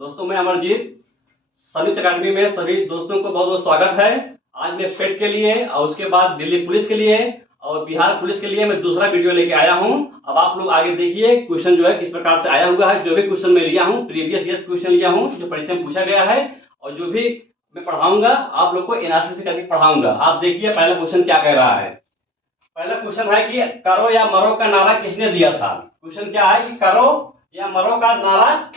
दोस्तों मैं अमरजीत संयुक्त अकेडमी में सभी दोस्तों को बहुत बहुत स्वागत है। आज मैं फेट के लिए और उसके बाद दिल्ली पुलिस के लिए और बिहार पुलिस के लिए मैं दूसरा वीडियो लेके आया हूं। अब आप लोग आगे देखिए क्वेश्चन जो है किस प्रकार से आया हुआ है। जो भी क्वेश्चन मैं लिया हूं प्रीवियस क्वेश्चन लिया हूं जो परीक्षा में पूछा गया है और जो भी मैं पढ़ाऊंगा आप लोग को एनालिसिस करके पढ़ाऊंगा। आप देखिए पहला क्वेश्चन क्या कह रहा है। पहला क्वेश्चन है कि करो या मरो का नारा किसने दिया था। क्वेश्चन क्या है कि करो या मरो का नारा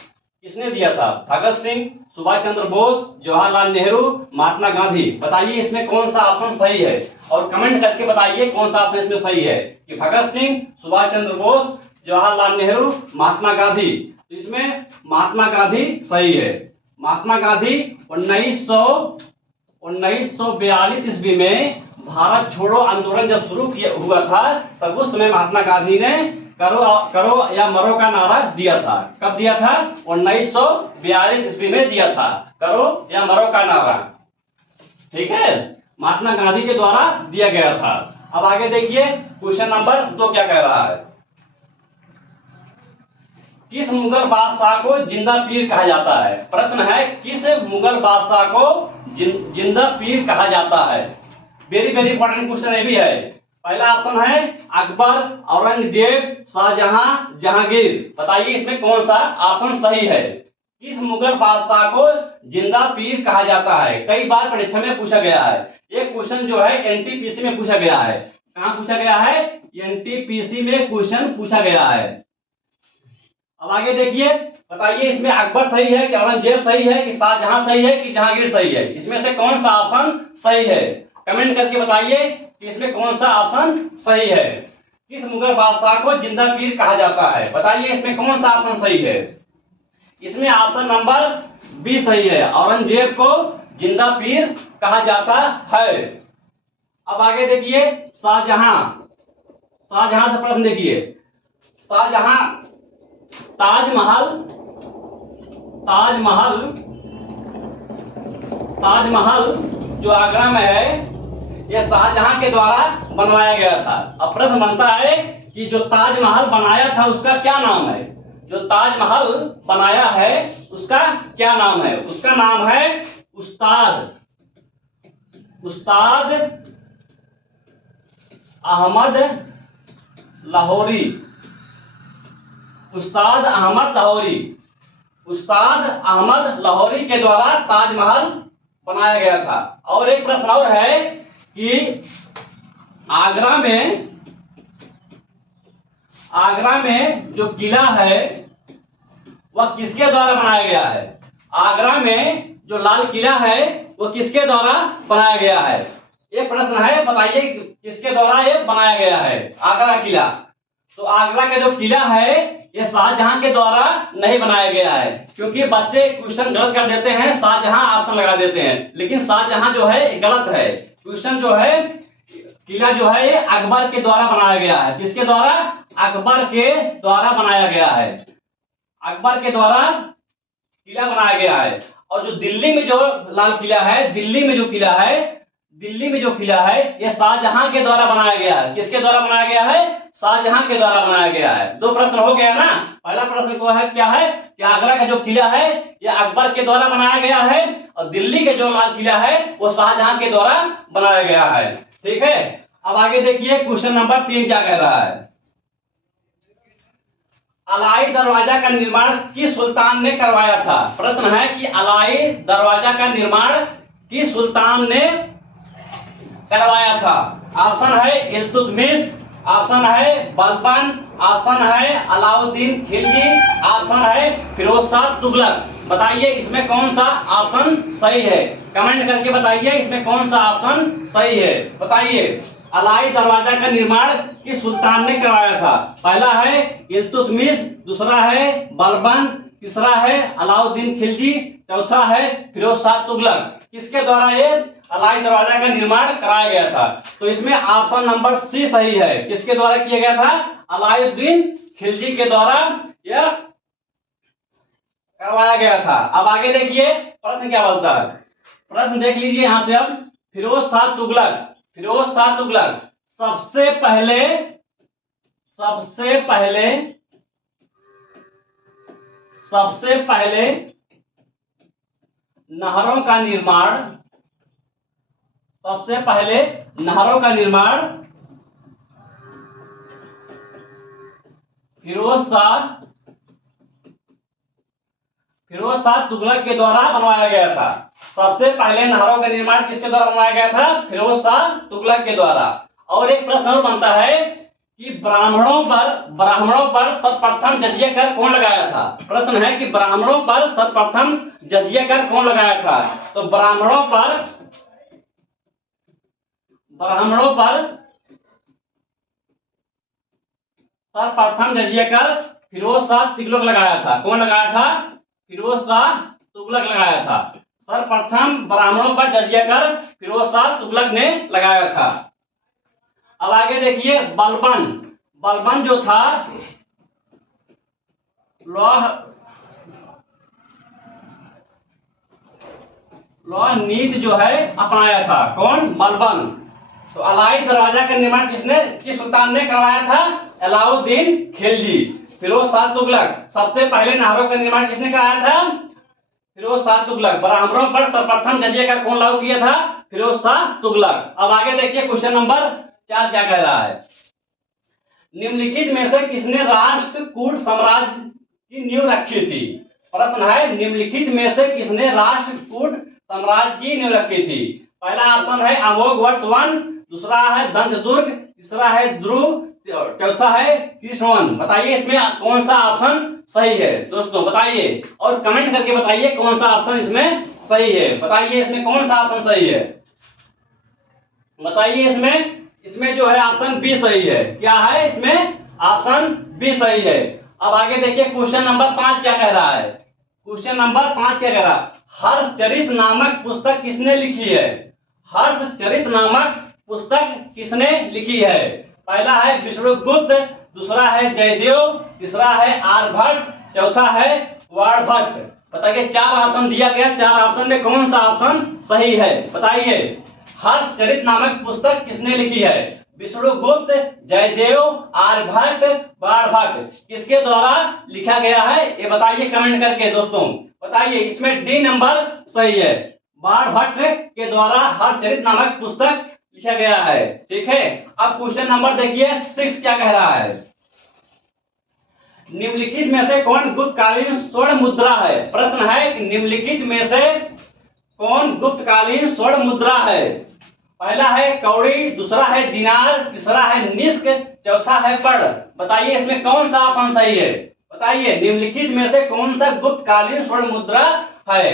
किसने दिया था। भगत सिंह, सुभाष चंद्र बोस, जवाहरलाल नेहरू, महात्मा गांधी। बताइए इसमें कौन सा ऑप्शन सही है और कमेंट करके बताइए कौन सा ऑप्शन इसमें सही है कि भगत सिंह, सुभाष चंद्र बोस, जवाहरलाल नेहरू, महात्मा गांधी। तो इसमें महात्मा गांधी सही है। महात्मा गांधी 1942 ईस्वी में भारत छोड़ो आंदोलन जब शुरू किया हुआ था तब उस समय महात्मा गांधी ने करो या मरो का नारा दिया था। कब दिया था? 1942 ईस्वी में दिया था करो या मरो का नारा। ठीक है, महात्मा गांधी के द्वारा दिया गया था। अब आगे देखिए क्वेश्चन नंबर 2 क्या कह रहा है। किस मुगल बादशाह को जिंदा पीर कहा जाता है। प्रश्न है किस मुगल बादशाह को जिंदा पीर कहा जाता है। वेरी वेरी इंपॉर्टेंट क्वेश्चन ये भी है। पहला ऑप्शन है अकबर, औरंगजेब, शाहजहां, जहांगीर। बताइए इसमें कौन सा ऑप्शन सही है। किस मुगल बादशाह को जिंदा पीर कहा जाता है। कई बार परीक्षा में पूछा गया है। एक क्वेश्चन जो है एनटीपीसी में पूछा गया है। कहां पूछा गया है? एनटीपीसी में क्वेश्चन पूछा गया है। अब आगे देखिए, बताइए इसमें अकबर सही है कि औरंगजेब सही है कि शाहजहां सही है कि जहांगीर सही है। इसमें से कौन सा ऑप्शन सही है कमेंट करके बताइए कि इसमें कौन सा ऑप्शन सही है। किस मुगल बादशाह को जिंदा पीर कहा जाता है। बताइए इसमें कौन सा ऑप्शन सही है। इसमें ऑप्शन नंबर बी सही है, औरंगजेब को जिंदा पीर कहा जाता है। अब आगे देखिए शाहजहां। शाहजहां से प्रश्न देखिए। शाहजहां ताजमहल ताजमहल ताजमहल जो आगरा में है यह शाहजहां के द्वारा बनवाया गया था। अब प्रश्न बनता है कि जो ताजमहल बनाया था उसका क्या नाम है। जो ताजमहल बनाया है उसका क्या नाम है। उसका नाम है उस्ताद अहमद लाहौरी। उस्ताद अहमद लाहौरी के द्वारा ताजमहल बनाया गया था। और एक प्रश्न और है कि आगरा में जो किला है वह किसके द्वारा बनाया गया है। आगरा में जो लाल किला है वह किसके द्वारा बनाया गया है। ये प्रश्न है, बताइए किसके द्वारा ये बनाया गया है आगरा किला। तो आगरा का जो किला है ये शाहजहां के द्वारा नहीं बनाया गया है, क्योंकि बच्चे क्वेश्चन गलत कर देते हैं, शाहजहां ऑप्शन लगा देते हैं, लेकिन शाहजहां जो है गलत है। क्वेश्चन जो है किला जो है ये अकबर के द्वारा बनाया गया है। किसके द्वारा? अकबर के द्वारा बनाया गया है। अकबर के द्वारा किला बनाया गया है। और जो दिल्ली में जो लाल किला है, दिल्ली में जो किला है यह शाहजहां के द्वारा बनाया गया है। किसके द्वारा बनाया गया है? शाहजहां के द्वारा बनाया गया है। दो प्रश्न हो गया ना। पहला प्रश्न तो है क्या है कि आगरा का जो किला है यह अकबर के द्वारा बनाया गया है और दिल्ली के जो लाल किला है वो शाहजहां के द्वारा बनाया गया है। ठीक है, अब आगे देखिए क्वेश्चन नंबर 3 क्या कह रहा है। अलाई दरवाजा का निर्माण किस सुल्तान ने करवाया था। प्रश्न है कि अलाई दरवाजा का निर्माण किस सुल्तान ने करवाया था। ऑप्शन है इल्तुतमिश, ऑप्शन है बलबन, ऑप्शन है अलाउद्दीन खिलजी, ऑप्शन है फिरोज शाह तुगलक। बताइए इसमें कौन सा ऑप्शन सही है कमेंट करके बताइए इसमें कौन सा ऑप्शन सही है। बताइए अलाई दरवाजा का निर्माण किस सुल्तान ने करवाया था। पहला है इल्तुतमिश, दूसरा है बलबन, तीसरा है अलाउद्दीन खिलजी, चौथा है फिरोज शाह तुगलक। किसके द्वारा ये अलाई दरवाजा का निर्माण कराया गया था। तो इसमें ऑप्शन नंबर सी सही है। किसके द्वारा किया गया था? अलाउद्दीन खिलजी के द्वारा यह करवाया गया था। अब आगे देखिए प्रश्न क्या बोलता है। प्रश्न देख लीजिए यहां से। अब फिरोज शाह तुगलक सबसे पहले नहरों का निर्माण, सबसे पहले नहरों का निर्माण फिरोज शाह तुगलक के द्वारा बनवाया गया था। सबसे पहले नहरों का निर्माण किसके द्वारा बनवाया गया था? फिरोज शाह तुगलक के द्वारा। और एक प्रश्न और बनता है कि ब्राह्मणों पर सर्वप्रथम जजिया कर कौन लगाया था? प्रश्न है कि ब्राह्मणों पर सर्वप्रथम जजिया कर कौन लगाया था? तो ब्राह्मणों पर सर्वप्रथम जजिया कर फिरोज शाह तुगलक लगाया था। कौन लगाया था? फिरोज शाह तुगलक लगाया था। सर्वप्रथम ब्राह्मणों पर जजिया कर फिरोज शाह तुगलक ने लगाया था। अब आगे देखिए, बलबन जो था लौह नीति जो है अपनाया था। कौन? बलबन। तो अलाई दरवाजा का निर्माण किस सुल्तान ने करवाया था? अलाउद्दीन खिलजी। फिरोज शाह तुगलक। सबसे पहले नहरों का निर्माण किसने कराया था? फिरोज शाह तुगलक। ब्राह्मणों पर सर्वप्रथम जजिया कर कौन लागू किया था? फिरोज शाह तुगलक। अब आगे देखिए क्वेश्चन नंबर 4 क्या कह रहा है। निम्नलिखित में से किसने राष्ट्रकूट साम्राज्य की नींव रखी थी? प्रश्न है, निम्नलिखित में से किसने राष्ट्रकूट साम्राज्य की नींव रखी थी? पहला ऑप्शन है अमोघवर्ष 1, दूसरा है दंतदुर्ग, तीसरा है ध्रुव, चौथा है कृष्णवन। बताइए इसमें कौन सा ऑप्शन सही है? दोस्तों बताइए और कमेंट करके बताइए कौन सा ऑप्शन इसमें सही है। बताइए इसमें कौन सा ऑप्शन सही है? बताइए इसमें जो है ऑप्शन बी सही है। क्या है इसमें? ऑप्शन बी सही है। अब आगे देखिए क्वेश्चन नंबर 5 क्या कह रहा है। क्वेश्चन नंबर 5 क्या कह रहा है? हर्षचरित नामक पुस्तक किसने लिखी है? हर्षचरित नामक पुस्तक किसने लिखी है? पहला है विष्णुगुप्त, दूसरा है जयदेव, तीसरा है आर्यभट्ट, चौथा है वाणभट्ट। बताइए 4 ऑप्शन दिया गया, 4 ऑप्शन में कौन सा ऑप्शन सही है? बताइए हर्षचरित नामक पुस्तक किसने लिखी है? विष्णुगुप्त, जयदेव, आर्यभट्ट, वाणभट्ट। किसके द्वारा लिखा गया है ये बताइए कमेंट करके। दोस्तों बताइए इसमें डी नंबर सही है। वाणभट्ट के द्वारा हर्षचरित नामक पुस्तक लिखा गया है। ठीक है। अब क्वेश्चन नंबर देखिए 6 क्या कह रहा है। निम्नलिखित में से कौन गुप्तकालीन स्वर्ण मुद्रा है? प्रश्न है कि निम्नलिखित में से कौन गुप्तकालीन स्वर्ण मुद्रा है? पहला है कौड़ी, दूसरा है दिनार, तीसरा है निष्क, चौथा है पड़। बताइए इसमें कौन सा ऑप्शन सही है? बताइए निम्नलिखित में से कौन सा गुप्तकालीन स्वर्ण मुद्रा है?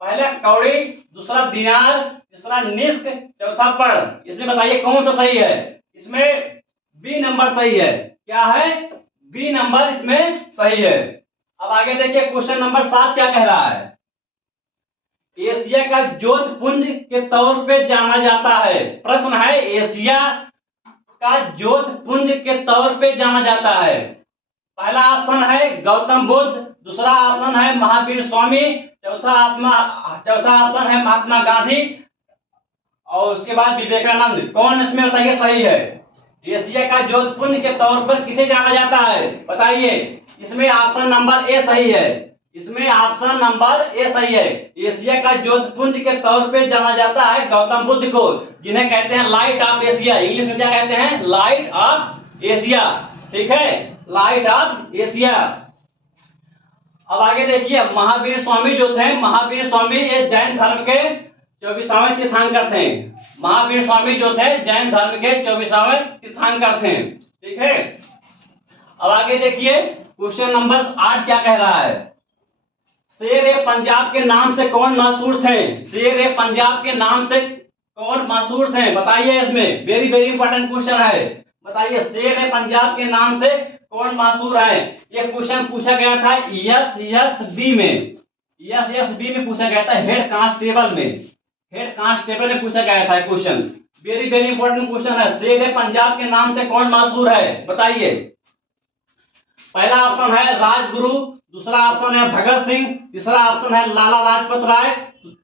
पहला कौड़ी, दूसरा दिनार, तीसरा निष्क, चौथा पड़। इसमें बताइए कौन सा सही है? इसमें बी नंबर सही है। क्या है? बी नंबर इसमें सही है। अब आगे देखिए क्वेश्चन नंबर 7 क्या कह रहा है। एशिया का ज्योतपुंज के तौर पे जाना जाता है। प्रश्न है एशिया का ज्योतपुंज के तौर पे जाना जाता है। पहला ऑप्शन है गौतम बुद्ध, दूसरा ऑप्शन है महावीर स्वामी, चौथा ऑप्शन है महात्मा गांधी और उसके बाद विवेकानंद। कौन इसमें बताइए सही है? एशिया का ज्योतपुंज के तौर पर किसे जाना जाता है? बताइए इसमें ऑप्शन नंबर ए सही है। इसमें ऑप्शन नंबर ए सही है। एशिया का ज्योतपुंज के तौर पे जाना जाता है गौतम बुद्ध को, जिन्हें कहते हैं लाइट ऑफ एशिया। इंग्लिश में क्या कहते हैं? Light of Asia. ठीक है, लाइट ऑफ एशिया। अब आगे देखिए महावीर स्वामी जो थे, महावीर स्वामी ये जैन धर्म के 24वें तीर्थंकर थे। महावीर स्वामी जो थे जैन धर्म के 24वें तीर्थंकर थे। ठीक है। अब आगे देखिए क्वेश्चन नंबर 8 क्या कह रहा है। शेर पंजाब के नाम से कौन मशहूर थे? शेर पंजाब के नाम से कौन मशहूर थे? बताइए इसमें वेरी वेरी इंपॉर्टेंट क्वेश्चन है। बताइए शेर पंजाब के नाम से कौन मशहूर है? ये क्वेश्चन पूछा गया था एसएसबी में। एसएसबी में पूछा गया था, हेड कांस्टेबल में। हेड कांस्टेबल में पूछा गया था question. Very very important question है। शेर पंजाब के नाम से कौन मशहूर है? बताइए। पहला ऑप्शन है राजगुरु, दूसरा ऑप्शन है भगत सिंह, तीसरा ऑप्शन है लाला लाजपत राय,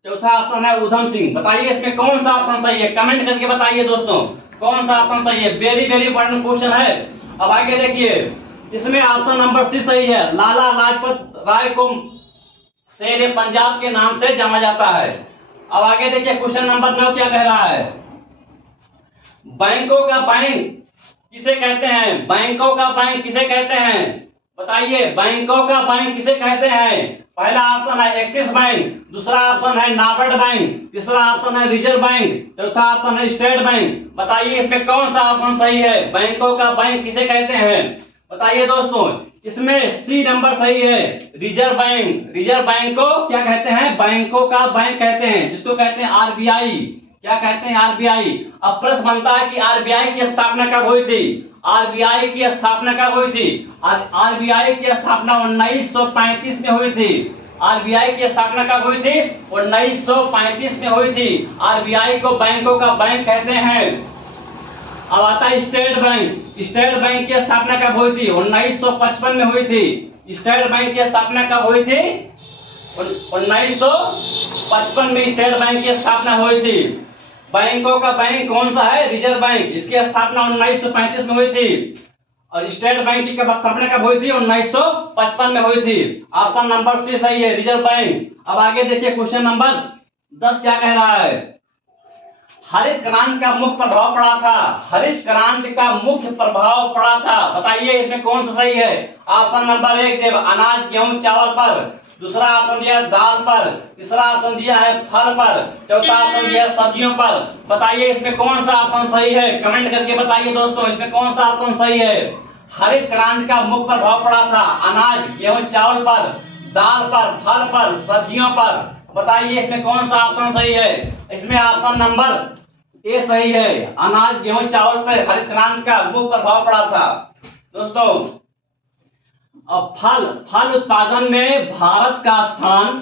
चौथा ऑप्शन है उधम सिंह। बताइए इसमें कौन सा ऑप्शन सही है? कमेंट करके बताइए दोस्तों कौन सा ऑप्शन सही है। वेरी वेरी इंपॉर्टेंट क्वेश्चन है। अब आगे देखिए इसमें ऑप्शन नंबर सी सही है। लाला लाजपत राय को शेर पंजाब के नाम से जाना जाता है। अब आगे देखिए क्वेश्चन नंबर 9 क्या कह रहा है। बैंकों का बैंक किसे कहते हैं? बैंकों का बैंक किसे कहते हैं? बताइए, बैंकों का बैंक किसे कहते हैं? पहला ऑप्शन है एक्सिस बैंक, दूसरा ऑप्शन है नाबार्ड बैंक, तीसरा ऑप्शन है रिजर्व बैंक, चौथा ऑप्शन है स्टेट बैंक। बताइए इसमें कौन सा ऑप्शन सही है? बैंकों का बैंक किसे कहते हैं? बताइए दोस्तों, इसमें सी नंबर सही है, रिजर्व बैंक। रिजर्व बैंक को क्या कहते हैं? बैंकों का बैंक कहते हैं, जिसको कहते हैं आरबीआई। क्या कहते हैं? आरबीआई। अब प्रश्न बनता है कि आरबीआई की स्थापना कब हुई थी? आरबीआई की स्थापना कब हुई थी? आरबीआई की स्थापना 1935 में हुई थी। आरबीआई की स्थापना कब हुई थी? 1935 में हुई थी। आरबीआई को बैंकों का बैंक कहते हैं। अब आता है स्टेट बैंक। स्टेट बैंक की स्थापना कब हुई थी? 1955 में हुई थी। स्टेट बैंक की स्थापना कब हुई थी? 1955 में स्टेट बैंक की स्थापना हुई थी। बैंकों का बैंक कौन सा है? Reserve bank. इसकी स्थापना 1935 में हुई थी। और स्टेट बैंक की स्थापना कब हुई थी? 1955 में हुई थी। ऑप्शन नंबर सी सही है, रिजर्व बैंक। अब आगे देखिए क्वेश्चन नंबर 10 क्या कह रहा है। हरित क्रांति का मुख्य प्रभाव पड़ा था। हरित क्रांति का मुख्य प्रभाव पड़ा था। बताइए इसमें कौन सा सही है? ऑप्शन नंबर 1 देव अनाज गेहूं चावल पर, दूसरा ऑप्शन दिया है दाल पर, तीसरा ऑप्शन दिया है फल पर, चौथा ऑप्शन दिया है सब्जियों पर। बताइए इसमें कौन सा ऑप्शन सही है? कमेंट करके बताइए दोस्तों, इसमें कौन सा ऑप्शन सही है? हरित क्रांति का मुख्य प्रभाव पड़ा था अनाज गेहूं चावल पर, दाल पर, फल पर, सब्जियों पर। बताइए इसमें कौन सा ऑप्शन सही है? इसमें ऑप्शन नंबर ए सही है, अनाज गेहूं चावल पर हरित क्रांति का मुख्य प्रभाव पड़ा था। दोस्तों, अब फल उत्पादन में भारत का स्थान,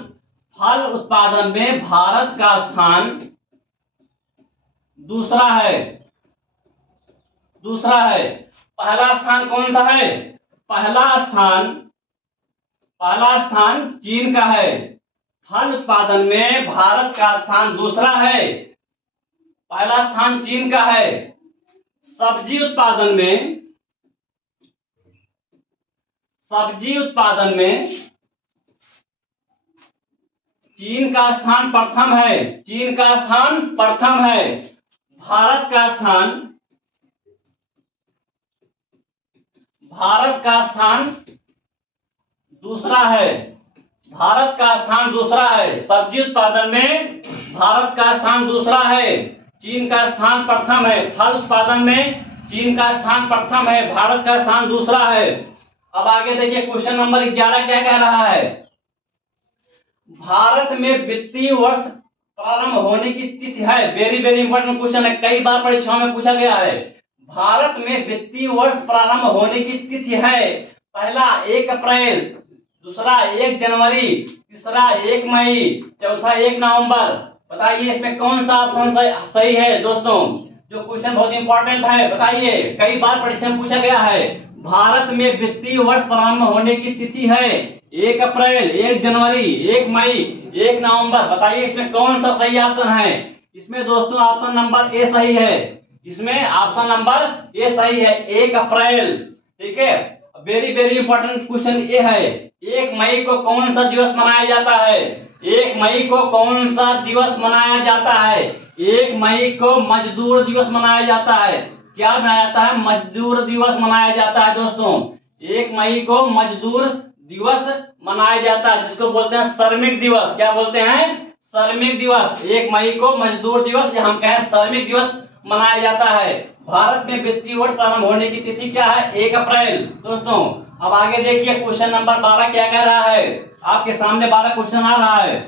फल उत्पादन में भारत का स्थान दूसरा है। पहला स्थान कौन सा है? पहला स्थान चीन का है। फल उत्पादन में भारत का स्थान दूसरा है, पहला स्थान चीन का है। सब्जी उत्पादन में चीन का स्थान प्रथम है। चीन का स्थान प्रथम है। भारत का स्थान दूसरा है। भारत का स्थान दूसरा है। सब्जी उत्पादन में भारत का स्थान दूसरा है, चीन का स्थान प्रथम है। फल उत्पादन में चीन का स्थान प्रथम है, भारत का स्थान दूसरा है। अब आगे देखिए क्वेश्चन नंबर 11 क्या कह रहा है। भारत में वित्तीय वर्ष प्रारंभ होने की तिथि है। वेरी वेरी इंपॉर्टेंट क्वेश्चन है, कई बार परीक्षाओं में पूछा गया है। भारत में वित्तीय वर्ष प्रारंभ होने की तिथि है। पहला 1 अप्रैल, दूसरा 1 जनवरी, तीसरा 1 मई, चौथा 1 नवंबर। बताइए इसमें कौन सा ऑप्शन सही है? दोस्तों, जो क्वेश्चन बहुत इंपॉर्टेंट है, बताइए, कई बार परीक्षा में पूछा गया है। भारत में वित्तीय वर्ष प्रारंभ होने की तिथि है 1 अप्रैल, 1 जनवरी, 1 मई, 1 नवंबर। बताइए इसमें कौन सा सही ऑप्शन है? इसमें दोस्तों ऑप्शन नंबर ए सही है। इसमें ऑप्शन नंबर ए सही है, 1 अप्रैल। ठीक है, वेरी वेरी इंपॉर्टेंट क्वेश्चन ये है। 1 मई को कौन सा दिवस मनाया जाता है? 1 मई को कौन सा दिवस मनाया जाता है? 1 मई को मजदूर दिवस मनाया जाता है। क्या मनाया जाता है? मजदूर दिवस मनाया जाता है दोस्तों। 1 मई को मजदूर दिवस मनाया जाता है, जिसको बोलते हैं श्रमिक दिवस। क्या बोलते हैं? श्रमिक दिवस। 1 मई को मजदूर दिवस या हम कहें श्रमिक दिवस मनाया जाता है। भारत में वित्तीय वर्ष प्रारंभ होने की तिथि क्या है? 1 अप्रैल। दोस्तों, अब आगे देखिए क्वेश्चन नंबर 12 क्या कह रहा है। आपके सामने 12 क्वेश्चन आ रहा है।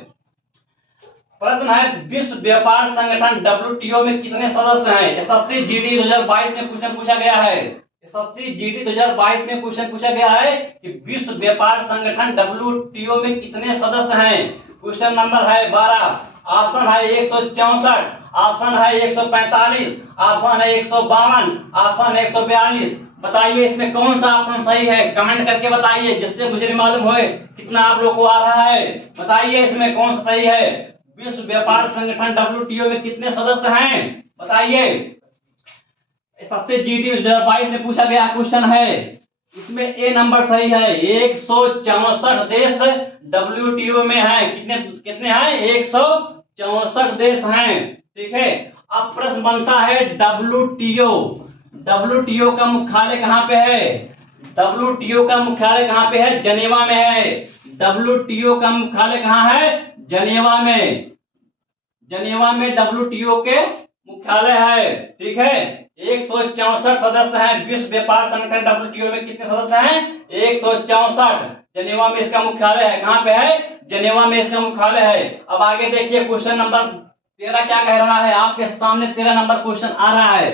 प्रश्न है, विश्व व्यापार संगठन WTO में कितने सदस्य हैं? एसएससी जीडी 2022 में क्वेश्चन पूछा गया है। एसएससी जीडी 2022 में क्वेश्चन पूछा गया है कि विश्व व्यापार संगठन WTO में कितने सदस्य हैं? क्वेश्चन नंबर है 12। ऑप्शन है 164, ऑप्शन है 145, ऑप्शन है 152, ऑप्शन है 142। बताइए इसमें कौन सा ऑप्शन सही है? कमेंट करके बताइए, जिससे मुझे भी मालूम होए कितना आप लोग को आ रहा है। बताइए इसमें कौन सा सही है? विश्व व्यापार संगठन WTO में कितने सदस्य हैं? बताइए। एसएससी जीडी 2022 में पूछा गया क्वेश्चन है। इसमें ए नंबर सही है, 164 देश WTO में है। कितने कितने हैं? 164 देश हैं। ठीक है। अब प्रश्न बनता है WTO का मुख्यालय कहाँ पे है? WTO का मुख्यालय कहाँ पे है? जनेवा में है। WTO का मुख्यालय कहाँ है? जनेवा में। जनेवा में WTO के मुख्यालय है। ठीक है। 164 सदस्य हैं। विश्व व्यापार संगठन WTO में कितने सदस्य हैं? 164। जनेवा में इसका मुख्यालय है। कहाँ पे है? जनेवा में इसका मुख्यालय है। अब आगे देखिए क्वेश्चन नंबर 13 क्या कह रहा है? आपके सामने 13 नंबर क्वेश्चन आ रहा है।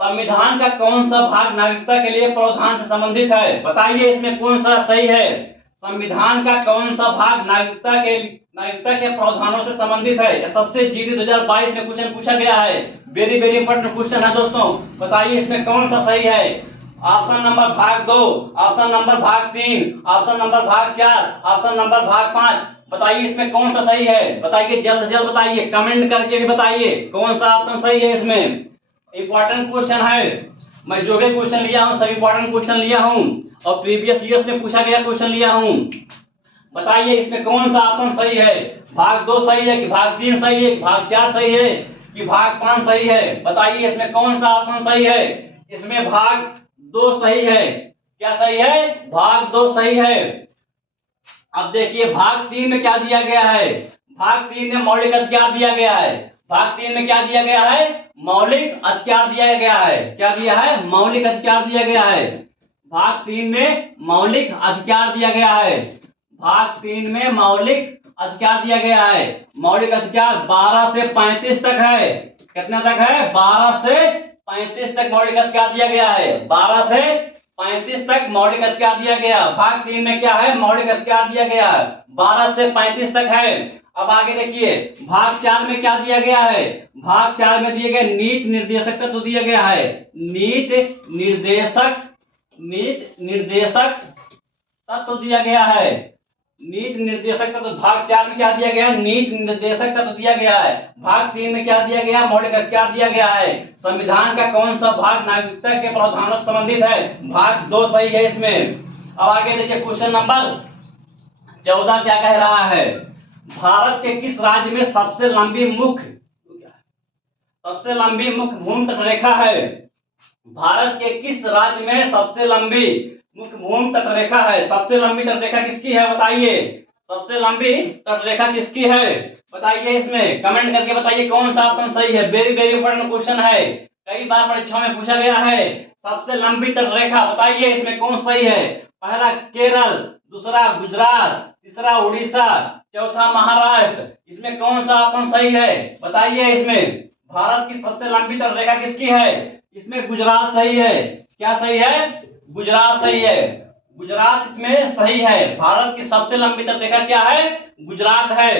संविधान का कौन सा भाग नागरिकता के लिए प्रावधान से संबंधित है? बताइए इसमें कौन सा सही है? संविधान का कौन सा भाग नागरिकता के प्रावधानों से संबंधित है? एसएससी जीडी 2022 में क्वेश्चन पूछा गया है। वेरी वेरी इंपॉर्टेंट क्वेश्चन है दोस्तों। बताइए इसमें कौन सा सही है? ऑप्शन नंबर भाग 2, ऑप्शन नंबर भाग 3, ऑप्शन नंबर भाग 4, ऑप्शन नंबर भाग 5। बताइए इसमें कौन सा सही है? बताइए जल्द से जल्द बताइए, कमेंट करके भी बताइए कौन सा ऑप्शन सही है। इसमें इंपॉर्टेंट क्वेश्चन है। मैं जो भी क्वेश्चन लिया हूं सभी इंपॉर्टेंट क्वेश्चन लिया हूं और प्रीवियस ईयर्स में पूछा गया क्वेश्चन लिया हूं। बताइए इसमें कौन सा ऑप्शन सही है? भाग 2 सही है कि भाग 3 सही है कि भाग 4 सही है कि भाग 5 सही है? बताइए इसमें कौन सा ऑप्शन सही है? इसमें भाग 2 सही है। क्या सही है? भाग 2 सही है। अब देखिए भाग 3 में क्या दिया गया है? भाग 3 में मौलिक अधिकार दिया गया है। भाग 3 में क्या दिया गया है? मौलिक अधिकार दिया गया है। क्या दिया है? मौलिक अधिकार दिया गया है। भाग 3 में मौलिक अधिकार दिया गया है। भाग 3 में मौलिक अधिकार दिया गया है। मौलिक अधिकार 12 से 35 तक है। कितना तक है? 12 से 35 तक मौलिक अधिकार दिया गया है। 12 से 35 तक मौलिक अधिकार दिया गया। भाग 3 में क्या है? मौलिक अधिकार दिया गया 12 से 35 तक है। अब आगे देखिए भाग 4 में क्या दिया गया है? भाग 4 में दिए गए नीति निर्देशक तत्व दिया गया है। नीति निर्देशक तत्व दिया गया है। नीति निर्देशक तत्व भाग 4 में क्या दिया गया? नीति निर्देशक तत्व दिया गया है। भाग 3 में क्या दिया गया? मौलिक अधिकार दिया गया है। संविधान का कौन सा भाग नागरिकता के प्रावधानों से संबंधित है? भाग 2 सही है इसमें। अब आगे देखिए क्वेश्चन नंबर 14 क्या कह रहा है? भारत के किस राज्य में सबसे लंबी मुख्य भूमि तट रेखा है? भारत के किस राज्य में सबसे लंबी मुख्य भूमि तट रेखा है? सबसे लंबी तट रेखा किसकी है? बताइए सबसे लंबी तट रेखा किसकी है? बताइए इसमें कमेंट करके बताइए कौन सा ऑप्शन सही है। वेरी वेरी इंपॉर्टेंट क्वेश्चन है। कई बार परीक्षा में पूछा गया है। सबसे लंबी तट रेखा बताइए इसमें कौन सही है? पहला केरल, दूसरा गुजरात, तीसरा उड़ीसा, चौथा महाराष्ट्र। इसमें कौन सा ऑप्शन सही है? बताइए इसमें भारत की सबसे लंबी तट रेखा किसकी है? इसमें गुजरात सही है। क्या सही है? गुजरात सही है। गुजरात इसमें सही है। भारत की सबसे लंबी तट रेखा क्या है? गुजरात है।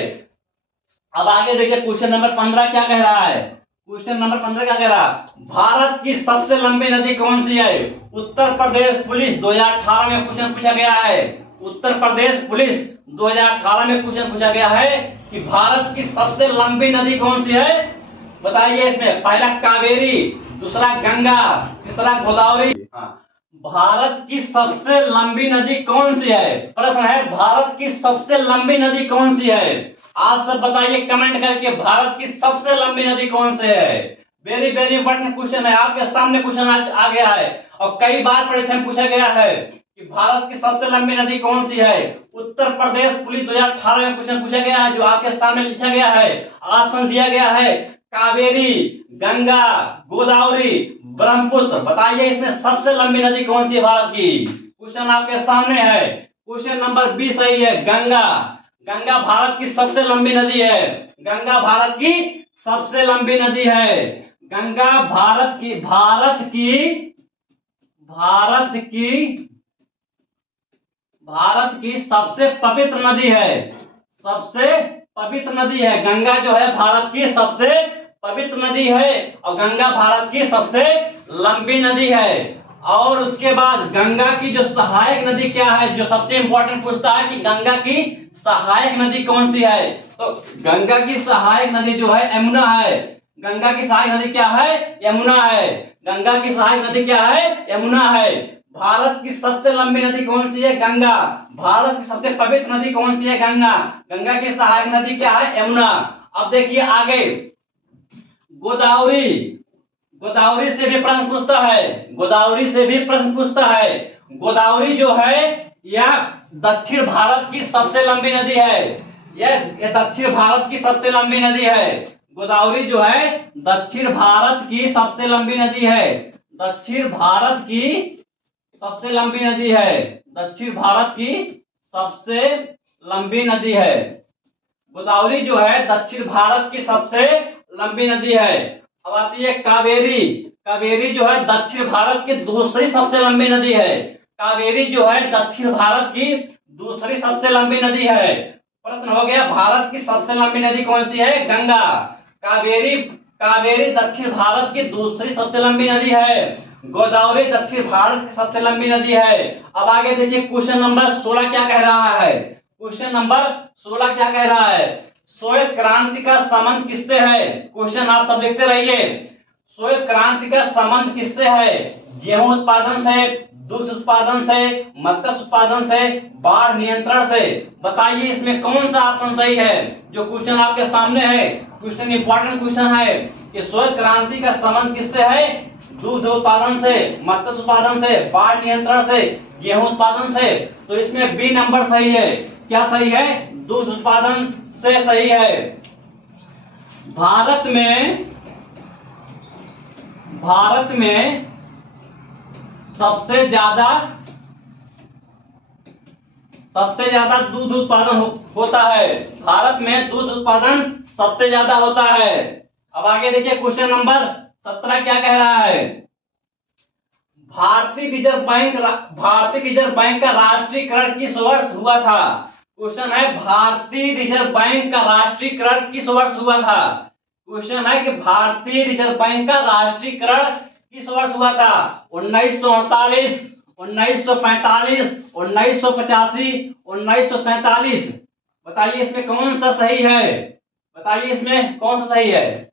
अब आगे देखिए क्वेश्चन नंबर 15 क्या कह रहा है? क्वेश्चन नंबर 15 क्या कह रहा है? भारत की सबसे लंबी नदी कौन सी है? उत्तर प्रदेश पुलिस 2018 में क्वेश्चन पूछा गया है। उत्तर प्रदेश पुलिस 2018 में क्वेश्चन पूछा गया है कि भारत की सबसे लंबी नदी कौन सी है? बताइए इसमें पहला कावेरी, दूसरा गंगा, तीसरा गोदावरी। भारत की सबसे लंबी नदी कौन सी है? प्रश्न है भारत की सबसे लंबी नदी कौन सी है? आप सब बताइए कमेंट करके भारत की सबसे लंबी नदी कौन सी है। वेरी वेरी इंपॉर्टेंट क्वेश्चन है। आपके सामने क्वेश्चन आ गया है और कई बार परीक्षा में पूछा गया है कि भारत की सबसे लंबी नदी कौन सी है। उत्तर प्रदेश पुलिस 2018 में क्वेश्चन पूछा गया है जो आपके सामने लिखा गया है। ऑप्शन दिया गया है कावेरी, गंगा, गोदावरी, ब्रह्मपुत्र। बताइए इसमें सबसे लंबी नदी कौन सी है भारत की? क्वेश्चन आपके सामने है। क्वेश्चन नंबर 20 सही है गंगा। गंगा भारत की सबसे लंबी नदी है। गंगा भारत की सबसे लंबी नदी है। गंगा भारत की सबसे पवित्र नदी है। सबसे पवित्र नदी है गंगा जो है भारत की सबसे पवित्र नदी है और गंगा भारत की सबसे लंबी नदी है। और उसके बाद गंगा की जो सहायक नदी क्या है? जो सबसे इंपॉर्टेंट पूछता है कि गंगा की सहायक नदी कौन सी है? तो गंगा की सहायक नदी जो है यमुना है। गंगा की सहायक नदी क्या है? यमुना है। गंगा की सहायक नदी क्या है? यमुना है। भारत की सबसे लंबी नदी कौन सी है? गंगा। भारत की सबसे पवित्र नदी कौन सी है? गंगा। गंगा की सहायक नदी क्या है? यमुना। अब देखिए आगे, गोदावरी। गोदावरी से भी प्रश्न पूछता है, गोदावरी से भी प्रश्न पूछता है। गोदावरी जो है यह दक्षिण भारत की सबसे लंबी नदी है। यह दक्षिण भारत की सबसे लंबी नदी है। गोदावरी जो है दक्षिण भारत की सबसे लंबी नदी है। दक्षिण भारत की सबसे लंबी नदी है। दक्षिण भारत की सबसे लंबी नदी है। गोदावरी जो है दक्षिण भारत की सबसे लंबी नदी है। अब आती है कावेरी। कावेरी जो है दक्षिण भारत की दूसरी सबसे लंबी नदी है। कावेरी जो है दक्षिण भारत की दूसरी सबसे लंबी नदी है। प्रश्न हो गया, भारत की सबसे लंबी नदी कौन सी है? गंगा। कावेरी, कावेरी दक्षिण भारत की दूसरी सबसे लंबी नदी है। गोदावरी दक्षिण भारत की सबसे लंबी नदी है। अब आगे देखिए क्वेश्चन नंबर 16 क्या कह रहा है। क्वेश्चन नंबर 16 क्या कह रहा है? श्वेत क्रांति का संबंध किससे है? क्वेश्चन आप सब लिखते रहिए। श्वेत क्रांति का संबंध किससे है? गेहूं उत्पादन से, दूध उत्पादन से, मत्स्य उत्पादन से, बाढ़ नियंत्रण से। बताइए इसमें कौन सा ऑप्शन सही है? जो क्वेश्चन आपके सामने है, क्वेश्चन इंपॉर्टेंट क्वेश्चन है कि श्वेत क्रांति का संबंध किससे है? दूध उत्पादन से, मत्स्य उत्पादन से, बाढ़ नियंत्रण से, गेहूं उत्पादन से। तो इसमें बी नंबर सही है। क्या सही है? दूध उत्पादन से सही है। भारत में सबसे ज्यादा दूध उत्पादन होता है। भारत में दूध उत्पादन सबसे ज्यादा होता है। अब आगे देखिए क्वेश्चन नंबर 17 क्या कह रहा है? भारतीय रिजर्व बैंक का राष्ट्रीयकरण किस वर्ष हुआ था? क्वेश्चन है भारतीय रिजर्व बैंक का राष्ट्रीयकरण किस वर्ष हुआ था? क्वेश्चन है कि भारतीय रिजर्व बैंक का राष्ट्रीयकरण किस वर्ष हुआ था? 1948, 1945, 1985, 1947। बताइए इसमें कौन सा सही है? बताइए इसमें कौन सा सही है?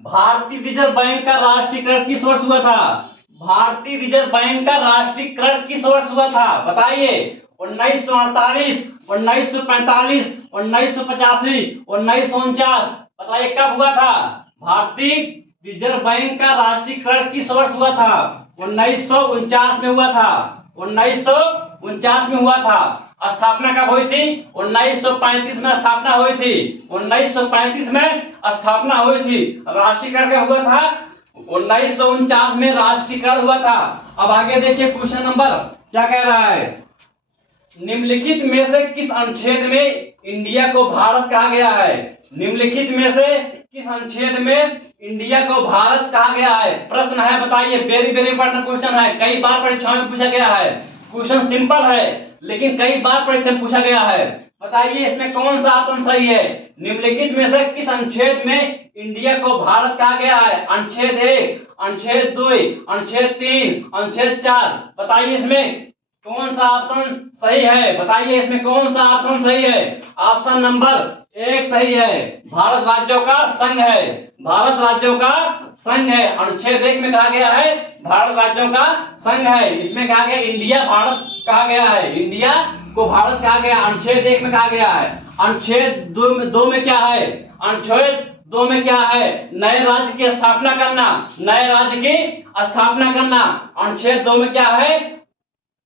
भारतीय रिजर्व बैंक का राष्ट्रीयकरण किस वर्ष हुआ था? भारतीय रिजर्व बैंक का राष्ट्रीयकरण किस वर्ष हुआ था? बताइए। 1948, 1945, 1985, 1949। बताइए कब हुआ था? भारतीय रिजर्व बैंक का राष्ट्रीयकरण किस वर्ष हुआ था? 1949 में हुआ था। 1949 में हुआ था। स्थापना कब हुई थी? 1935 में स्थापना हुई थी। 1935 में स्थापना हुई थी। राष्ट्रीयकरण कब हुआ था? 1949 में राष्ट्रीयकरण हुआ था। अब आगे देखिए क्वेश्चन नंबर क्या कह रहा है? निम्नलिखित में से किस अनुच्छेद में इंडिया को भारत कहा गया है? निम्नलिखित में से किस अनुच्छेद में इंडिया को भारत कहा गया है? प्रश्न है, बताइए। वेरी वेरी इंपॉर्टेंट क्वेश्चन है, कई बार परीक्षा में पूछा गया है। क्वेश्चन सिंपल है लेकिन कई बार परीक्षा में पूछा गया है। बताइए इसमें कौन सा ऑप्शन सही है? निम्नलिखित में से किस अनुच्छेद में इंडिया को भारत कहा गया है? अनुच्छेद 1, अनुच्छेद 2, अनुच्छेद 3, अनुच्छेद 4। बताइए इसमें कौन सा ऑप्शन सही है? बताइए इसमें कौन सा ऑप्शन सही है? ऑप्शन नंबर 1 सही है। भारत राज्यों का संघ है। भारत राज्यों का संघ है। अनुच्छेद 1 में कहा गया है भारत राज्यों का संघ है। इसमें कहा गया इंडिया भारत कहा गया है। इंडिया को भारत कहा गया, अनुच्छेद 1 में कहा गया है। अनुच्छेद 2 में क्या है? अनुच्छेद 2 में क्या है? नए राज्य की स्थापना करना। नए राज्य की स्थापना करना। अनुच्छेद 2 में क्या है?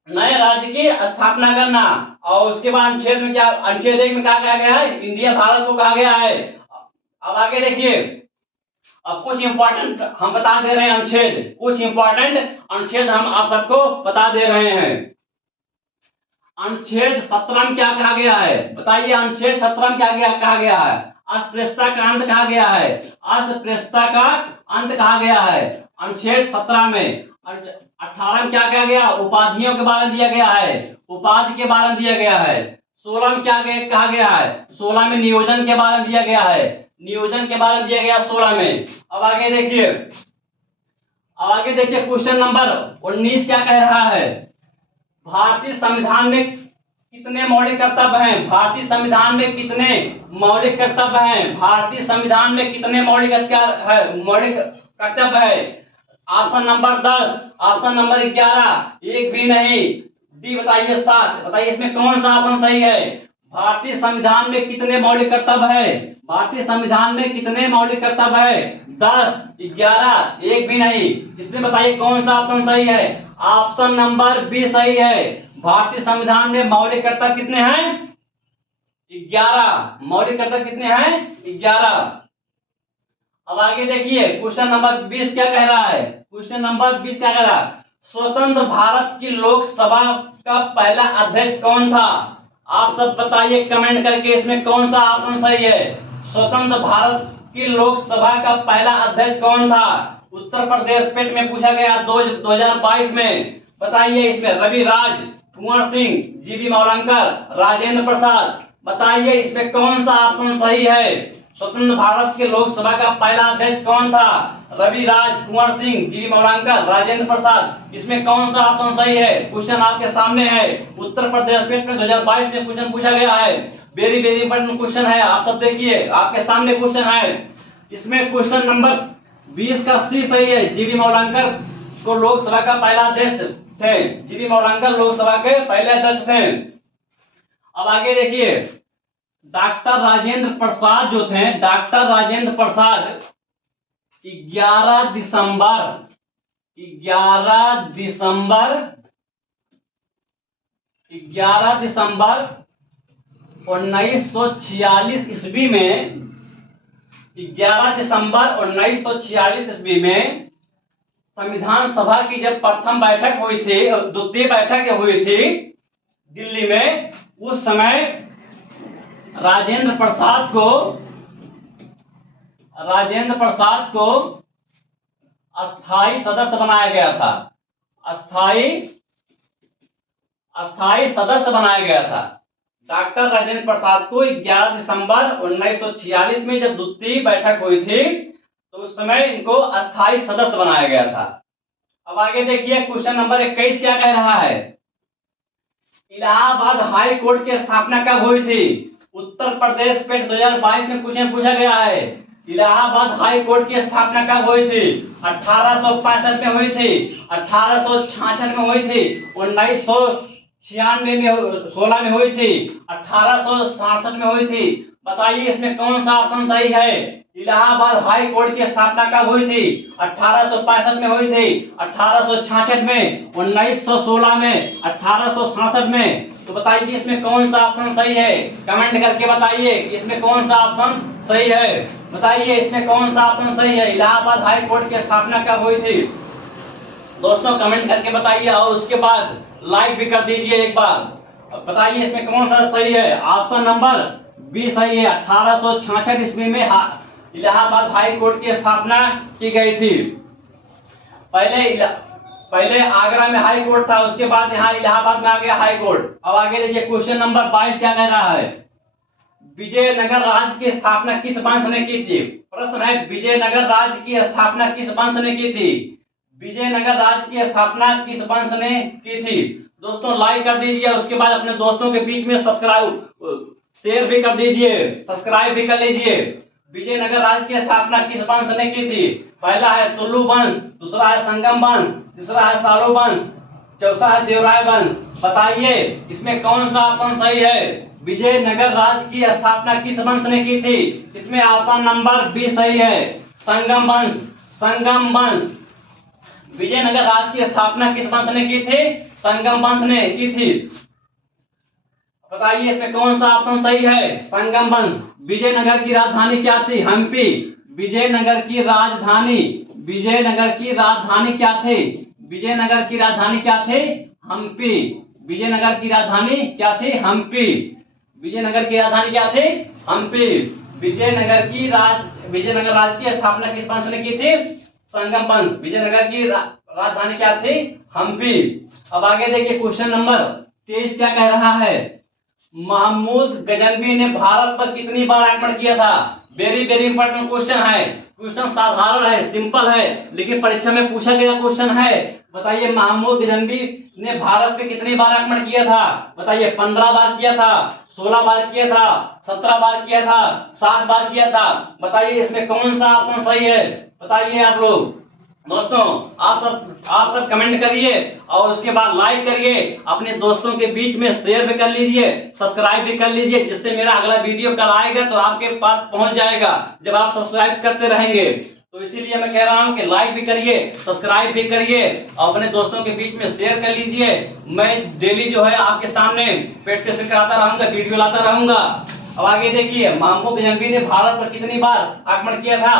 नए राज्य की स्थापना करना। और उसके बाद अनुच्छेद में क्या? अनुच्छेद 1 में क्या कहा गया है? इंडिया भारत को कहा गया है। अब आगे देखिए, अब कुछ इंपॉर्टेंट हम बता दे रहे हैं अनुच्छेद। कुछ इंपॉर्टेंट अनुच्छेद हम आप सबको बता दे रहे हैं। अनुच्छेद 17 में क्या कहा गया है? बताइए अनुच्छेद 17 में क्या कहा गया है? अस्पृश्यता का अंत कहा गया है। अस्पृश्यता का अंत कहा गया है अनुच्छेद 17 में। 18 में क्या कहा गया? उपाधियों के बारे में दिया गया है। उपाधि के बारे में दिया गया है। 16 में क्या कहा गया है? 16 में नियोजन के बारे में दिया गया है। नियोजन के बारे में दिया गया 16 में। अब आगे देखिए, क्वेश्चन नंबर 19 क्या कह रहा है? भारतीय संविधान में कितने मौलिक कर्तव्य हैं? भारतीय संविधान में कितने मौलिक कर्तव्य हैं? भारतीय संविधान में कितने मौलिक अधिकार है? मौलिक कर्तव्य है? ऑप्शन नंबर 10, ऑप्शन नंबर 11, एक भी नहीं। डी बताइए 7। बताइए इसमें कौन सा ऑप्शन सही है? भारतीय संविधान में कितने मौलिक कर्तव्य है? भारतीय संविधान में कितने मौलिक कर्तव्य है? 10, 11, एक भी नहीं। इसमें बताइए कौन सा ऑप्शन सही है? ऑप्शन नंबर बी सही है। भारतीय संविधान में मौलिक कर्तव्य कितने हैं? 11। मौलिक कर्तव्य कितने हैं? 11। अब आगे देखिए क्वेश्चन नंबर 20 क्या कह रहा है? क्वेश्चन नंबर 20 क्या कह रहा है? स्वतंत्र भारत की लोकसभा का पहला अध्यक्ष कौन था? आप सब बताइए कमेंट करके इसमें कौन सा ऑप्शन सही है? स्वतंत्र भारत की लोकसभा का पहला अध्यक्ष कौन था? उत्तर प्रदेश पेट में पूछा गया 2022 में। बताइए इसमें रवि राज, कुंवर सिंह, जीबी मौलंकर, राजेंद्र प्रसाद। बताइए इसमें कौन सा ऑप्शन सही है? स्वतंत्र भारत के लोकसभा का पहला अध्यक्ष कौन था? रवि राज, कुंवर सिंह, जीबी मौलंकर, राजेंद्र प्रसाद। इसमें कौन सा ऑप्शन सही है? क्वेश्चन आपके सामने है। उत्तर प्रदेश पेट में 2022 में क्वेश्चन पूछा गया है। वेरी वेरी इंपॉर्टेंट क्वेश्चन है। आप सब देखिए आपके सामने क्वेश्चन है। इसमें क्वेश्चन नंबर 20 का सी सही है। जीबी मौलंकर को लोकसभा का पहला अध्यक्ष थे। जीबी मौलंकर लोकसभा के पहले अध्यक्ष थे। अब आगे देखिए डॉक्टर राजेंद्र प्रसाद जो थे, डॉक्टर राजेंद्र प्रसाद 11 दिसंबर 1946 ईस्वी में 11 दिसंबर 1946 ईस्वी में संविधान सभा की जब प्रथम बैठक हुई थी, द्वितीय बैठक हुई थी दिल्ली में, उस समय राजेंद्र प्रसाद को अस्थाई सदस्य बनाया गया था। अस्थाई सदस्य बनाया गया था। डॉक्टर राजेंद्र प्रसाद को 11 दिसंबर 1946 में जब द्वितीय बैठक हुई थी तो उस समय इनको अस्थाई सदस्य बनाया गया था। अब आगे देखिए क्वेश्चन नंबर 21 क्या कह रहा है? इलाहाबाद हाई कोर्ट की स्थापना कब हुई थी? उत्तर प्रदेश पेट 2022 में क्वेश्चन पूछा गया है। इलाहाबाद हाई कोर्ट की स्थापना कब हुई थी? 1865 में हुई थी, 1866 में हुई थी, 1996 में 16 में हुई थी, 1867 में हुई थी। बताइए इसमें कौन सा ऑप्शन सही है? इलाहाबाद हाई कोर्ट की स्थापना कब हुई थी? 1865 में हुई थी, 1866 में, 1916 में, 1867 में। तो बताइए इसमें कौन सा ऑप्शन सही है? कमेंट करके बताइए इसमें कौन सा ऑप्शन सही है। बताइए इसमें कौन सा ऑप्शन सही है? इलाहाबाद हाई कोर्ट की स्थापना कब हुई थी? दोस्तों कमेंट करके बताइए और उसके बाद लाइक भी कर दीजिए एक बार। बताइए इसमें कौन सा सही है? ऑप्शन नंबर बी सही है। 1866 ईस्वी में इलाहाबाद हाई कोर्ट की स्थापना की गई थी। पहले आगरा में हाई कोर्ट था, उसके बाद यहाँ इलाहाबाद में आ गया हाई कोर्ट। अब आगे देखिए क्वेश्चन नंबर 22 क्या कह रहा है? विजयनगर राज्य की स्थापना किस वंश ने की थी? प्रश्न है विजयनगर राज्य की स्थापना किस वंश ने की थी? विजयनगर राज्य की स्थापना किस वंश ने की थी? दोस्तों लाइक कर दीजिए, उसके बाद अपने दोस्तों के बीच में शेयर भी कर दीजिए, सब्सक्राइब भी कर लीजिए। विजयनगर राज्य की स्थापना किस वंश ने की थी? पहला है तुलु वंश, दूसरा है संगम वंश, तीसरा है सालो वंश, चौथा है देवराय वंश। बताइए इसमें कौन सा ऑप्शन सही है? विजयनगर राज्य की स्थापना किस वंश ने की थी? इसमें ऑप्शन नंबर बी सही है, संगम वंश। संगम वंश। विजयनगर राज्य की स्थापना किस वंश ने की थी? संगम वंश ने की थी। बताइए इसमें कौन सा ऑप्शन सही है? संगम वंश। विजयनगर की राजधानी क्या थी? हम्पी। विजयनगर की राजधानी क्या थी? विजयनगर की राजधानी क्या थी? हम्पी। विजयनगर की राजधानी क्या थी? हम्पी। विजयनगर की राजधानी क्या थी? हम्पी। विजयनगर राज्य की स्थापना किस वंश ने की थी? संगम वंश। विजयनगर की राजधानी क्या थी? हम्पी। अब आगे देखिए क्वेश्चन नंबर 23 क्या कह रहा है? महमूद गजनवी ने भारत पर कितनी बार आक्रमण किया था? वेरी वेरी इंपॉर्टेंट क्वेश्चन है। क्वेश्चन साधारण है, सिंपल है, लेकिन परीक्षा में पूछा गया क्वेश्चन है। बताइए महमूद गजनवी ने भारत पे कितनी बार आक्रमण किया था? बताइए 15 बार किया था, 16 बार किया था, 17 बार किया था, 7 बार किया था। बताइए इसमें कौन सा ऑप्शन सही है? बताइए आप लोग। दोस्तों आप सब कमेंट करिए और उसके बाद लाइक करिए, अपने दोस्तों के बीच में शेयर भी कर लीजिए, सब्सक्राइब भी कर लीजिए, जिससे मेरा अगला वीडियो कल आएगा तो आपके पास पहुंच जाएगा जब आप सब्सक्राइब करते रहेंगे। तो इसीलिए मैं कह रहा हूं कि लाइक भी करिए, सब्सक्राइब भी करिए और अपने दोस्तों के बीच में शेयर कर लीजिए। मैं डेली जो है आपके सामने प्रैक्टिस कराता रहूंगा, वीडियो लाता रहूंगा। अब आगे देखिए, महमूद गजनवी ने भारत पर कितनी बार आक्रमण किया था?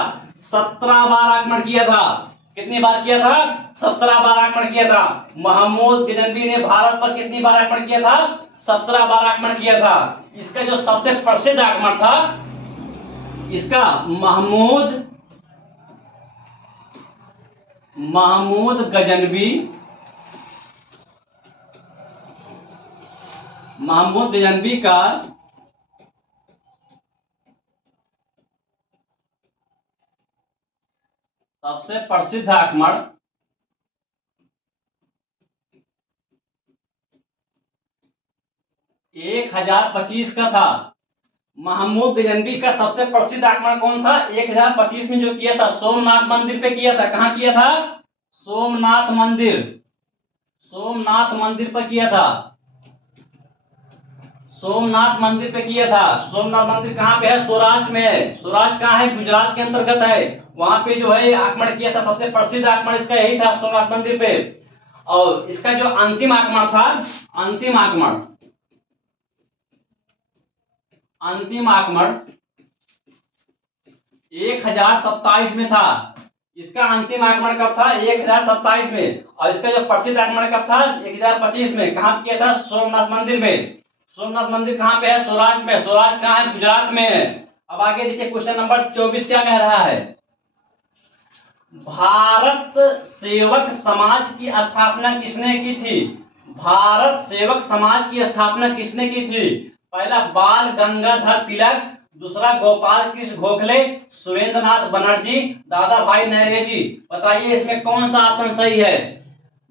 17 बार आक्रमण किया था। कितनी बार किया था? 17 बार आक्रमण किया था। महमूद गजनवी ने भारत पर कितनी बार आक्रमण किया था? 17 बार आक्रमण किया था। इसका जो सबसे प्रसिद्ध आक्रमण था, इसका महमूद गजनवी का सबसे प्रसिद्ध आक्रमण 1025 का था। महमूद गजनवी का सबसे प्रसिद्ध आक्रमण कौन था? 1025 में जो किया था, सोमनाथ मंदिर पे किया था। कहां किया था? सोमनाथ मंदिर पर किया था। सोमनाथ मंदिर पे किया था। सोमनाथ मंदिर कहाँ पे है? सौराष्ट्र में है। सौराष्ट्र कहाँ है? गुजरात के अंतर्गत है। वहां पे जो है आक्रमण किया था। सबसे प्रसिद्ध आक्रमण इसका यही था, सोमनाथ मंदिर पे। और इसका जो अंतिम आक्रमण था, अंतिम आक्रमण 1027 में था। इसका अंतिम आक्रमण कब था? 1027 में। और इसका जो प्रसिद्ध आक्रमण कब था? 1025 में। कहां किया था? सोमनाथ मंदिर में। सोमनाथ मंदिर कहां पे है? सौराष्ट्र में। सौराष्ट्र कहां है? गुजरात में है। अब आगे देखिए, क्वेश्चन नंबर 24 क्या कह रहा है? भारत सेवक समाज की स्थापना किसने की थी? भारत सेवक समाज की स्थापना किसने की थी? पहला बाल गंगाधर तिलक, दूसरा गोपाल कृष्ण गोखले, सुरेंद्र नाथ बनर्जी, दादा भाई नौरोजी। बताइए इसमें कौन सा ऑप्शन सही है?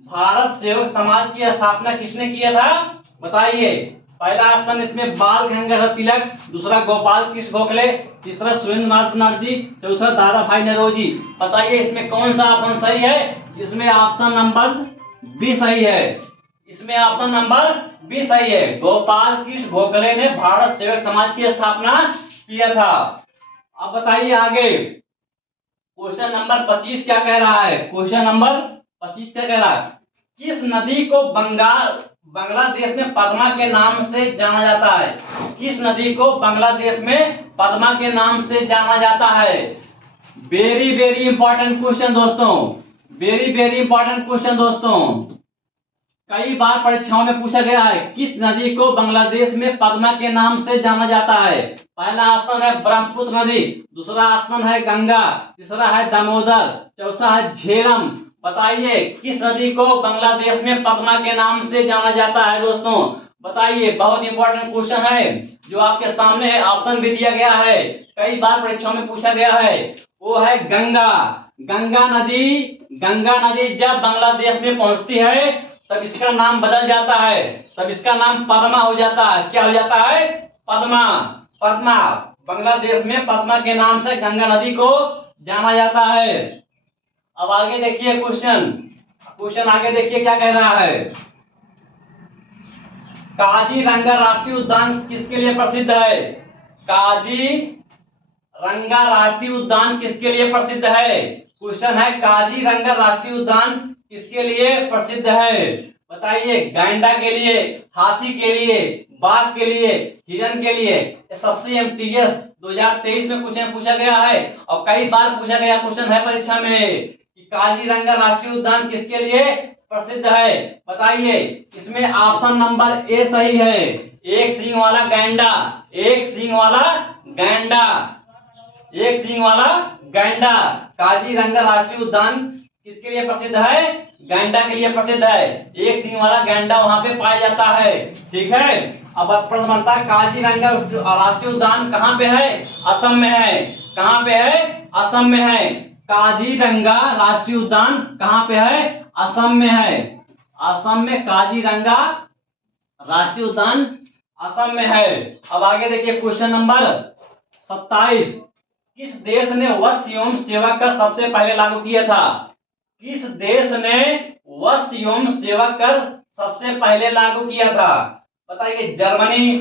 भारत सेवक समाज की स्थापना किसने किया था? बताइए। पहला ऑप्शन इसमें बाल गंगाधर तिलक, दूसरा गोपाल कृष्ण गोखले, तीसरा सुरेंद्र नाथ बनर्जी, चौथा दादा भाई नौरोजी। बताइए इसमें कौन सा ऑप्शन सही है? इसमें ऑप्शन नंबर बी सही है। इसमें ऑप्शन नंबर बी सही है। गोपाल कृष्ण गोखले ने भारत सेवक समाज की स्थापना किया था। अब बताइए आगे, क्वेश्चन नंबर 25 क्या कह रहा है? क्वेश्चन नंबर 25 क्या कह रहा है? किस नदी को बांग्लादेश में पद्मा के नाम से जाना जाता है? किस नदी को बांग्लादेश में पद्मा के नाम से जाना जाता है? वेरी वेरी इंपॉर्टेंट क्वेश्चन दोस्तों, वेरी वेरी इंपॉर्टेंट क्वेश्चन दोस्तों। कई बार परीक्षाओं में पूछा गया है, किस नदी को बांग्लादेश में पद्मा के नाम से जाना जाता है? पहला ऑप्शन है ब्रह्मपुत्र नदी, दूसरा ऑप्शन है गंगा, तीसरा है दामोदर, चौथा है झेलम। बताइए किस नदी को बांग्लादेश में पद्मा के नाम से जाना जाता है दोस्तों? बताइए, बहुत इंपॉर्टेंट क्वेश्चन है जो आपके सामने है, ऑप्शन भी दिया गया है, कई बार परीक्षाओं में पूछा गया है। वो है गंगा। गंगा नदी जब बांग्लादेश में पहुंचती है तब इसका नाम बदल जाता है, तब इसका नाम पद्मा हो जाता है। क्या हो जाता है? पद्मा। पद्मा। बांग्लादेश में पद्मा के नाम से गंगा नदी को जाना जाता है। अब आगे देखिए क्वेश्चन आगे देखिए क्या कह रहा है? काजीरंगा राष्ट्रीय उद्यान किसके लिए प्रसिद्ध है? काजीरंगा राष्ट्रीय उद्यान किसके लिए प्रसिद्ध है? क्वेश्चन है, काजीरंगा राष्ट्रीय उद्यान किसके लिए प्रसिद्ध है? बताइए। गैंडा के लिए, हाथी के लिए, बाघ के लिए, हिरन के लिए। एसएससी एमटीएस 2023 में क्वेश्चन पूछा गया है और कई बार पूछा गया क्वेश्चन है परीक्षा में कि काजीरंगा राष्ट्रीय उद्यान किसके लिए प्रसिद्ध है? बताइए। इसमें ऑप्शन नंबर ए सही है। एक सींग वाला गैंडा, एक सींग वाला गैंडा, एक सींग वाला गैंडा। काजीरंगा राष्ट्रीय उद्यान किसके लिए प्रसिद्ध है? गैंडा के लिए प्रसिद्ध है। एक सींग वाला गैंडा वहां पे पाया जाता है। ठीक है। अब प्रश्न बनता है, काजीरंगा राष्ट्रीय उद्यान कहाँ पे है? असम में है। कहाँ पे है? असम में है। काजीरंगा राष्ट्रीय उद्यान कहाँ पे है? असम में है। असम में काजीरंगा राष्ट्रीय उद्यान असम में है। अब आगे देखिए क्वेश्चन नंबर 27। किस देश ने वस्त्र एवं सेवा कर सबसे पहले लागू किया था? किस देश ने वस्तु एवं सेवा कर सबसे पहले लागू किया था? बताइए, जर्मनी,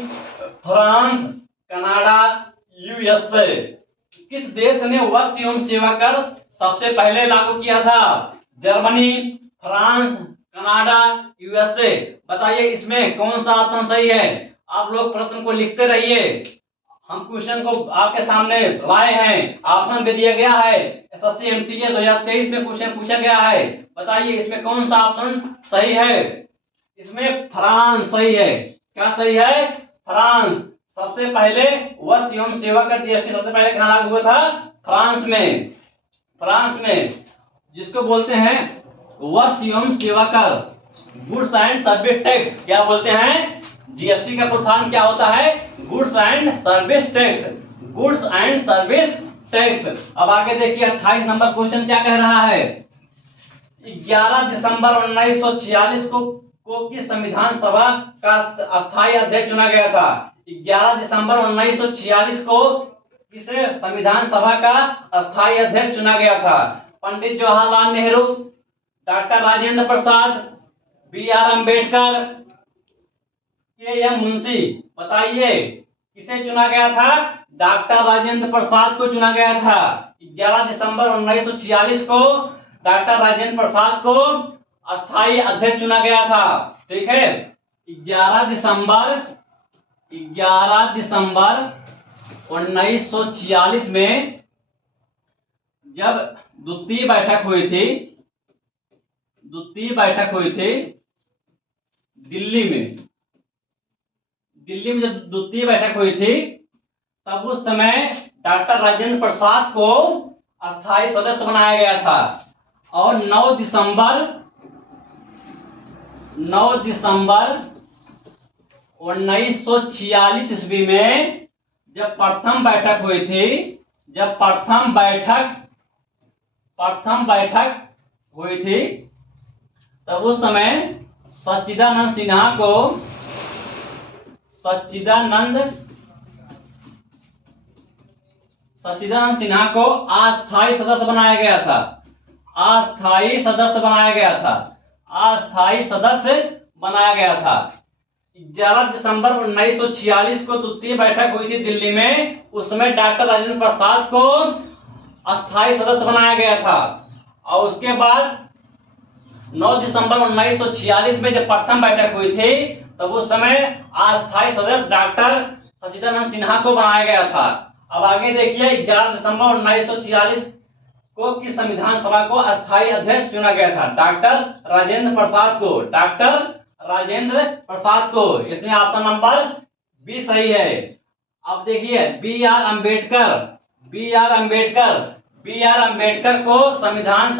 फ्रांस, कनाडा, यूएसए। किस देश ने वस्तु एवं सेवा कर सबसे पहले लागू किया था? Germany, France, Canada, USA. बताइए इसमें कौन सा ऑप्शन सही है? आप लोग प्रश्न को लिखते रहिए। हम क्वेश्चन को आपके सामने लाए हैं, ऑप्शन भी दिया गया है। एसएससी एमटीए 2023 में क्वेश्चन पूछा गया है। बताइए इसमें कौन सा ऑप्शन सही है? इसमें फ्रांस सही है। क्या सही है? फ्रांस। सबसे पहले वस्तु एवं सेवा कर जीएसटी सबसे पहले कहाँ लागू हुआ था? फ्रांस में। फ्रांस में, जिसको बोलते हैं वस्तु एवं सेवा कर, गुड्स एंड सर्विस टैक्स। क्या बोलते हैं? जीएसटी का फुल फॉर्म क्या होता है? Goods and service tax. Goods and service tax. अब आगे देखिए 28 नंबर क्वेश्चन क्या कह रहा है? 11 दिसंबर 1946 को किस संविधान सभा का अस्थायी अध्यक्ष चुना गया था? 11 दिसंबर 1946 को किसे संविधान सभा का अस्थायी अध्यक्ष चुना गया था? Pandit Jawaharlal Nehru, doctor Rajendra Prasad, B R Ambedkar, K M Munshi. बताइए किसे चुना गया था? डॉक्टर राजेंद्र प्रसाद को चुना गया था। 11 दिसंबर 1946 को डॉक्टर राजेंद्र प्रसाद को अस्थायी अध्यक्ष चुना गया था। ठीक है, 11 दिसंबर 1946 में जब द्वितीय बैठक हुई थी दिल्ली में जब द्वितीय बैठक हुई थी, तब उस समय डॉक्टर राजेंद्र प्रसाद को अस्थायी सदस्य बनाया गया था। और 9 दिसंबर 1946 ईस्वी में जब प्रथम बैठक हुई थी, तब उस समय सच्चिदानंद सिन्हा को अस्थायी सदस्य बनाया गया था। अस्थायी सदस्य बनाया गया था। 11 दिसंबर 1946 को द्वितीय बैठक हुई थी दिल्ली में। उस समय डॉक्टर राजेंद्र प्रसाद को अस्थायी सदस्य बनाया गया था। और उसके बाद 9 दिसंबर 1946 में जब प्रथम बैठक हुई थी, तब उस समय अस्थायी सदस्य डॉक्टर सच्चिदानंद सिन्हा को बनाया गया था। अब आगे देखिए, 11 दिसंबर 1946 को किस संविधान सभा को अस्थायी अध्यक्ष चुना गया था? डॉक्टर राजेंद्र प्रसाद को। इसमें ऑप्शन नंबर बी सही है। अब देखिए, बी आर अम्बेडकर को संविधान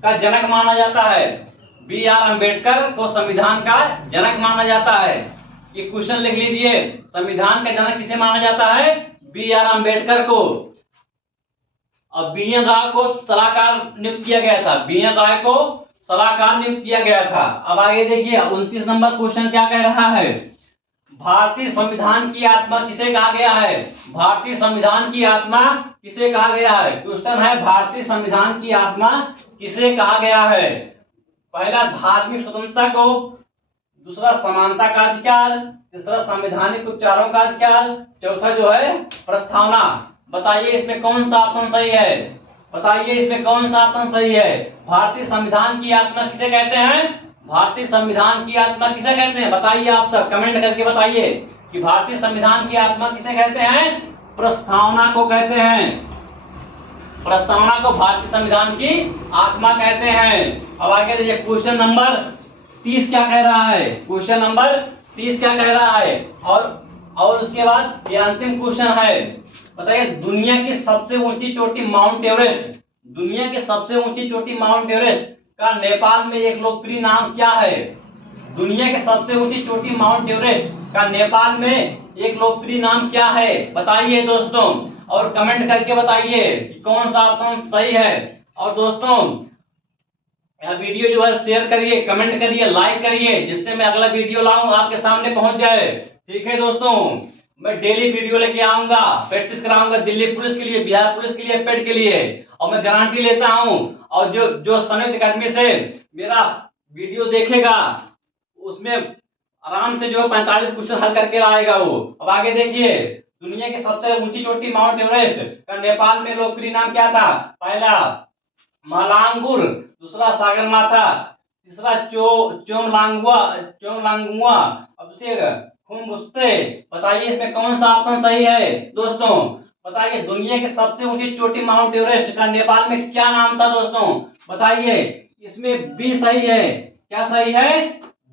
का जनक माना जाता है। बी आर अम्बेडकर को संविधान का जनक माना जाता है। ये क्वेश्चन लिख लीजिए, संविधान का जनक किसे माना जाता है? बी आर अम्बेडकर को। और बी एन राय को सलाहकार नियुक्त किया गया था। अब आगे देखिए 29 नंबर क्वेश्चन क्या कह रहा है? भारतीय संविधान की आत्मा किसे कहा गया है? क्वेश्चन है, भारतीय संविधान की आत्मा किसे कहा गया है? पहला, धार्मिक स्वतंत्रता को, दूसरा समानता का अधिकार, तीसरा संवैधानिक उपचारों का अधिकार, चौथा जो है प्रस्तावना। बताइए इसमें कौन सा ऑप्शन सही है? भारतीय संविधान की आत्मा किसे कहते हैं? बताइए आप सब कमेंट करके बताइए कि भारतीय संविधान की आत्मा किसे कहते हैं? प्रस्तावना को कहते हैं। प्रस्तावना को भारतीय संविधान की आत्मा कहते हैं। अब आगे देखिए, क्वेश्चन नंबर 30 क्या कह रहा है? और उसके बाद ये अंतिम क्वेश्चन है। बताइए, दुनिया की सबसे ऊंची चोटी माउंट एवरेस्ट का नेपाल में एक लोकप्रिय नाम क्या है? दुनिया की सबसे ऊंची चोटी माउंट एवरेस्ट का नेपाल में एक लोकप्रिय नाम क्या है? बताइए दोस्तों, और कमेंट करके बताइए कि कौन सा ऑप्शन सही है। और दोस्तों, यह वीडियो जो है शेयर करिए, कमेंट करिए, लाइक करिए, जिससे मैं अगला वीडियो लाऊं आपके सामने पहुंच जाए। ठीक है दोस्तों, मैं डेली वीडियो लेके आऊंगा, प्रैक्टिस कराऊंगा दिल्ली पुलिस के लिए, बिहार पुलिस के लिए, पेड के लिए। और मैं गारंटी लेता हूं, और जो जो संयुक्त अकेडमी से मेरा वीडियो देखेगा उसमें आराम से जो 45 क्वेश्चन हल करके आएगा वो। अब आगे देखिए, दुनिया की सबसे ऊंची चोटी माउंट एवरेस्ट का नेपाल में लोकप्रिय नाम क्या था? पहला मालांगुर, दूसरा सागरमाथा, तीसरा चोमलांगुआ। अब देखिएगा खुमबुस्ते। बताइए इसमें कौन सा ऑप्शन सही है दोस्तों? बताइए दुनिया की सबसे ऊंची चोटी माउंट एवरेस्ट का नेपाल में क्या नाम था दोस्तों? बताइए। इसमें बी सही है। क्या सही है?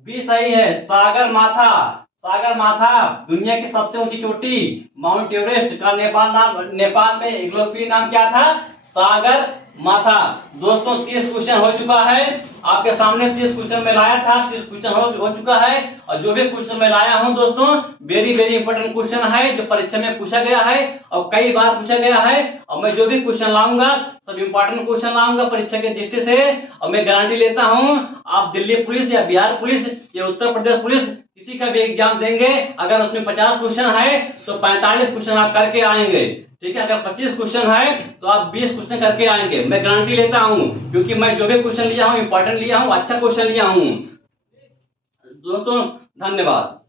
बी सही है, सागर माथा। सागर माथा दुनिया की सबसे ऊंची चोटी माउंट एवरेस्ट का नेपाल में एक लोकप्रिय नाम क्या था? सागर माथा। दोस्तों 30 क्वेश्चन हो चुका है आपके सामने। 30 क्वेश्चन में लाया था, 30 क्वेश्चन हो चुका है। और जो भी क्वेश्चन मैं लाया हूं दोस्तों, वेरी वेरी इंपॉर्टेंट क्वेश्चन है जो परीक्षा में पूछा गया है और कई बार पूछा गया है। और मैं जो भी क्वेश्चन लाऊंगा सब इंपॉर्टेंट क्वेश्चन लाऊंगा परीक्षा के दृष्टि से। और मैं गारंटी लेता हूं, आप दिल्ली पुलिस या बिहार पुलिस या उत्तर प्रदेश पुलिस किसी का भी एग्जाम देंगे, अगर उसमें 50 क्वेश्चन है तो 45 क्वेश्चन आप करके आएंगे। ठीक है, अगर 25 क्वेश्चन है तो आप 20 क्वेश्चन करके आएंगे, मैं गारंटी लेता हूं। क्योंकि मैं जो भी क्वेश्चन लिया हूं इंपॉर्टेंट लिया हूं, अच्छा क्वेश्चन लिया हूं दोस्तों। धन्यवाद।